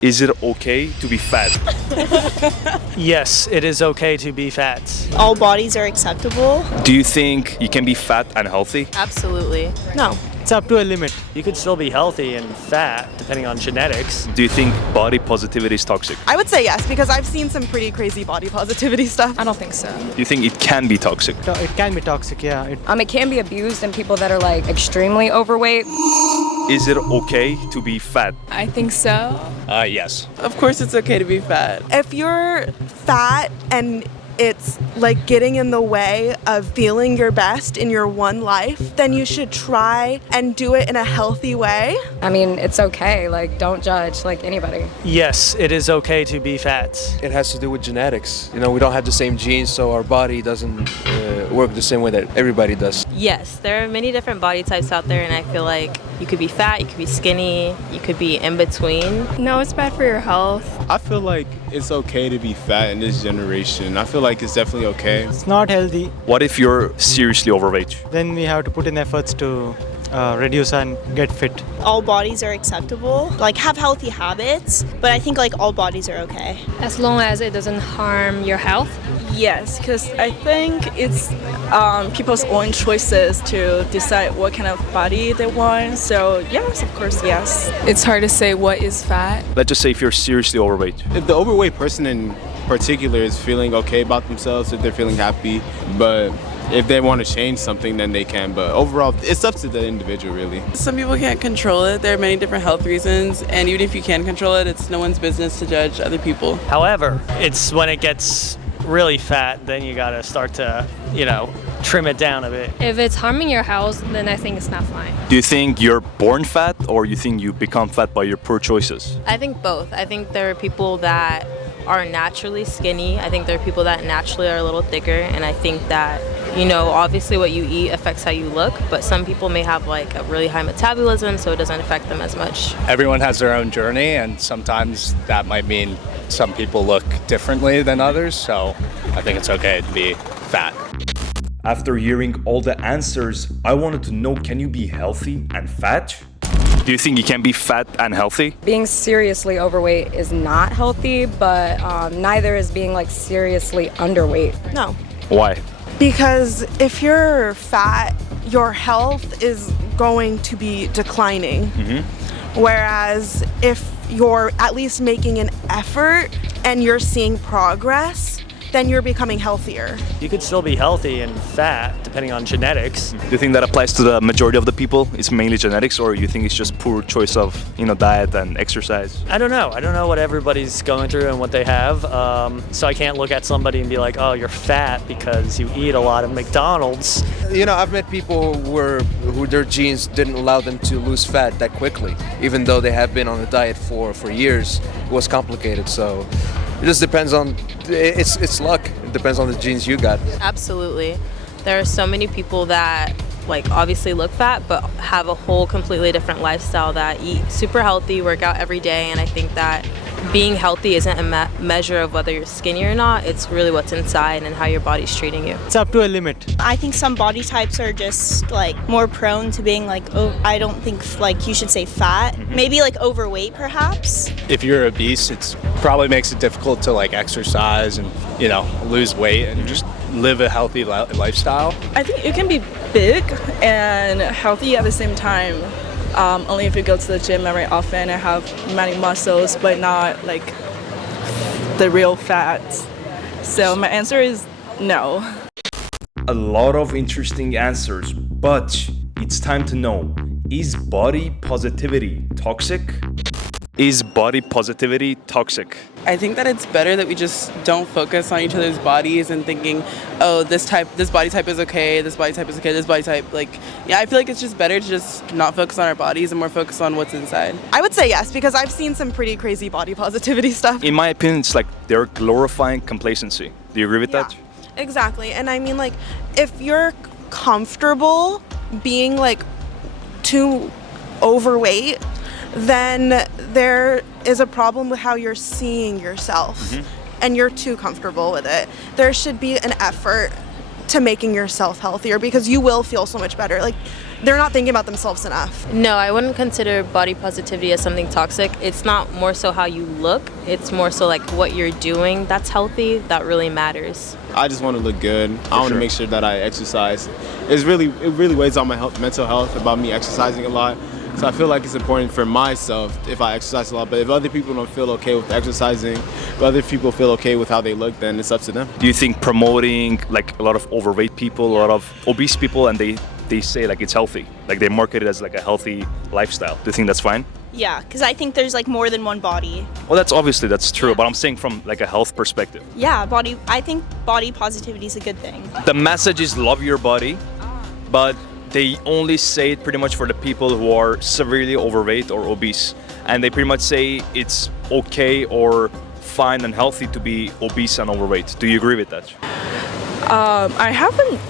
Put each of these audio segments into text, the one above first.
Is it okay to be fat? Yes, it is okay to be fat. All bodies are acceptable. Do you think you can be fat and healthy? Absolutely. No. It's up to a limit. You could still be healthy and fat, depending on genetics. Do you think body positivity is toxic? I would say yes, because I've seen some pretty crazy body positivity stuff. I don't think so. Do you think it can be toxic? It can be toxic, yeah. It can be abused in people that are like extremely overweight. Is it okay to be fat? I think so. Yes. Of course it's okay to be fat. If you're fat and it's like getting in the way of feeling your best in your one life, then you should try and do it in a healthy way. I mean, it's okay. Like, don't judge like anybody. Yes, it is okay to be fat. It has to do with genetics. You know, we don't have the same genes, so our body doesn't work the same way that everybody does. Yes, there are many different body types out there, and I feel like you could be fat, you could be skinny, you could be in between. No, it's bad for your health. I feel like it's okay to be fat in this generation. I feel like it's definitely okay. It's not healthy. What if you're seriously overweight? Then we have to put in efforts to reduce and get fit. All bodies are acceptable. Like, have healthy habits, but I think like all bodies are okay. As long as it doesn't harm your health. Yes, because I think it's people's own choices to decide what kind of body they want. So yes, of course, yes. It's hard to say what is fat. Let's just say if you're seriously overweight. If the overweight person in particular is feeling okay about themselves, if they're feeling happy, but if they want to change something, then they can. But overall, it's up to the individual, really. Some people can't control it. There are many different health reasons, and even if you can control it, it's no one's business to judge other people. However, it's when it gets really fat, then you gotta start to, trim it down a bit. If it's harming your health, then I think it's not fine. Do you think you're born fat or you think you become fat by your poor choices? I think both. I think there are people that are naturally skinny. I think there are people that naturally are a little thicker, and I think that obviously what you eat affects how you look, but some people may have like a really high metabolism, so it doesn't affect them as much. Everyone has their own journey, and sometimes that might mean some people look differently than others, so I think it's okay to be fat. After hearing all the answers, I wanted to know, can you be healthy and fat? Do you think you can be fat and healthy? Being seriously overweight is not healthy, but neither is being like seriously underweight. No. Why? Because if you're fat, your health is going to be declining. Whereas if you're at least making an effort and you're seeing progress, then you're becoming healthier. You could still be healthy and fat, depending on genetics. Do you think that applies to the majority of the people? It's mainly genetics, or you think it's just poor choice of, diet and exercise? I don't know. I don't know what everybody's going through and what they have. So I can't look at somebody and be like, oh, you're fat because you eat a lot of McDonald's. I've met people who their genes didn't allow them to lose fat that quickly, even though they have been on a diet for years. It was complicated, so it just depends on, it's luck. It depends on the genes you got. Absolutely. There are so many people that obviously look fat, but have a whole completely different lifestyle, that eat super healthy, work out every day, and I think that being healthy isn't a measure of whether you're skinny or not. It's really what's inside and how your body's treating you. It's up to a limit. I think some body types are just like more prone to being like, I don't think like you should say fat. Maybe like overweight perhaps. If you're obese, it probably makes it difficult to like exercise and, lose weight and just live a healthy lifestyle. I think you can be big and healthy at the same time. Only if you go to the gym very often and have many muscles, but not like the real fat. So my answer is no. A lot of interesting answers, but it's time to know, is body positivity toxic? Is body positivity toxic? I think that it's better that we just don't focus on each other's bodies and thinking, oh, this body type is okay, this body type is okay, this body type, I feel like it's just better to just not focus on our bodies and more focus on what's inside. I would say yes, because I've seen some pretty crazy body positivity stuff. In my opinion, it's like they're glorifying complacency. Do you agree with that? Exactly. And I mean, if you're comfortable being too overweight, then there is a problem with how you're seeing yourself, and you're too comfortable with it. There should be an effort to making yourself healthier, because you will feel so much better. they're not thinking about themselves enough. No, I wouldn't consider body positivity as something toxic. It's not more so how you look. It's more so like what you're doing that's healthy, that really matters. I just want to look good. I want to make sure that I exercise. It really weighs on my mental health about me exercising a lot. So I feel like it's important for myself if I exercise a lot. But if other people don't feel okay with exercising, if other people feel okay with how they look, then it's up to them. Do you think promoting like a lot of overweight people, a lot of obese people, and they say like it's healthy, like they market it as like a healthy lifestyle? Do you think that's fine? Yeah, because I think there's like more than one body. Well, that's true, but I'm saying from like a health perspective. Yeah, I think body positivity is a good thing. The message is love your body, but they only say it pretty much for the people who are severely overweight or obese. And they pretty much say it's okay or fine and healthy to be obese and overweight. Do you agree with that? I haven't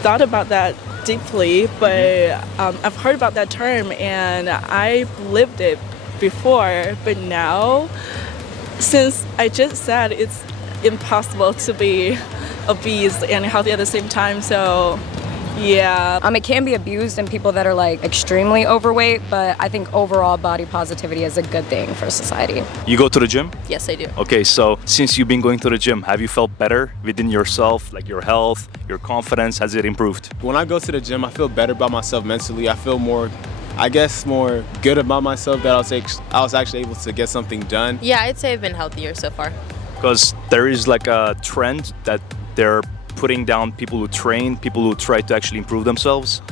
thought about that deeply, but I've heard about that term and I've lived it before. But now, since I just said it's impossible to be obese and healthy at the same time, so yeah. It can be abused in people that are like extremely overweight, but I think overall body positivity is a good thing for society. You go to the gym? Yes, I do. Okay, so since you've been going to the gym, have you felt better within yourself, like your health, your confidence? Has it improved? When I go to the gym, I feel better about myself mentally. I feel more good about myself that I was actually able to get something done. Yeah, I'd say I've been healthier so far. Because there is like a trend that they're putting down people who train, people who try to actually improve themselves.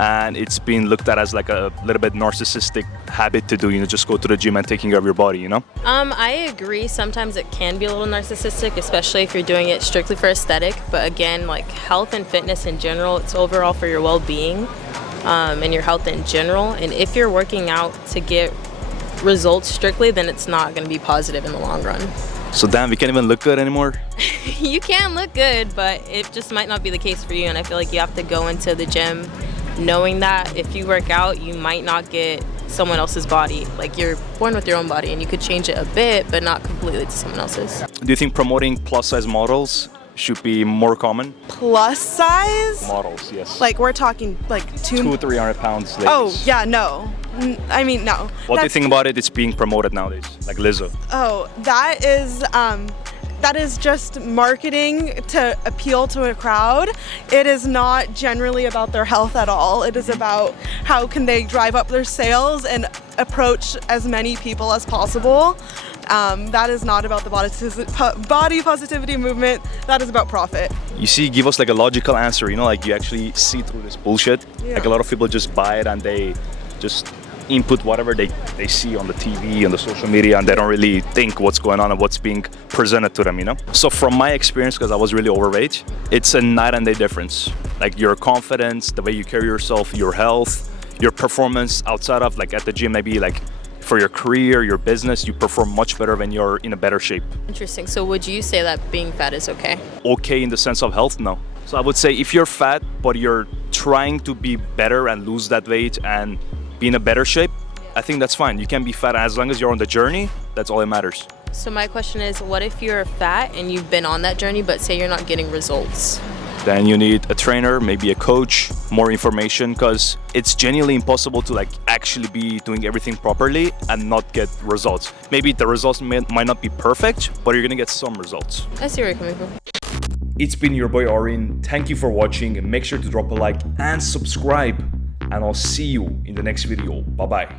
And it's been looked at as like a little bit narcissistic habit to do, just go to the gym and taking care of your body, I agree. Sometimes it can be a little narcissistic, especially if you're doing it strictly for aesthetic. But again, like health and fitness in general, it's overall for your well-being and your health in general. And if you're working out to get results strictly, then it's not going to be positive in the long run. So damn, we can't even look good anymore? You can look good, but it just might not be the case for you. And I feel like you have to go into the gym knowing that if you work out, you might not get someone else's body. Like you're born with your own body and you could change it a bit, but not completely to someone else's. Do you think promoting plus size models should be more common? Plus size? Models, yes. Like we're talking like 200-300 pounds ladies. Oh, yeah, no. I mean, no. What do you think about it? It's being promoted nowadays, like Lizzo. Oh, that is just marketing to appeal to a crowd. It is not generally about their health at all. It is about how can they drive up their sales and approach as many people as possible. That is not about the body positivity movement. That is about profit. You see, give us like a logical answer, like you actually see through this bullshit. Yeah. Like a lot of people just buy it and they just input whatever they see on the TV, on the social media, and they don't really think what's going on and what's being presented to them, So from my experience, because I was really overweight, it's a night and day difference. Like your confidence, the way you carry yourself, your health, your performance outside of like at the gym, maybe like for your career, your business, you perform much better when you're in a better shape. Interesting. So would you say that being fat is okay? Okay in the sense of health, no. So I would say if you're fat, but you're trying to be better and lose that weight and be in a better shape, I think that's fine. You can be fat as long as you're on the journey. That's all that matters. So my question is, what if you're fat and you've been on that journey, but say you're not getting results? Then you need a trainer, maybe a coach, more information, because it's genuinely impossible to like actually be doing everything properly and not get results. Maybe the results might not be perfect, but you're gonna get some results. I see where you're coming from. It's been your boy Arin. Thank you for watching and make sure to drop a like and subscribe. And I'll see you in the next video. Bye-bye.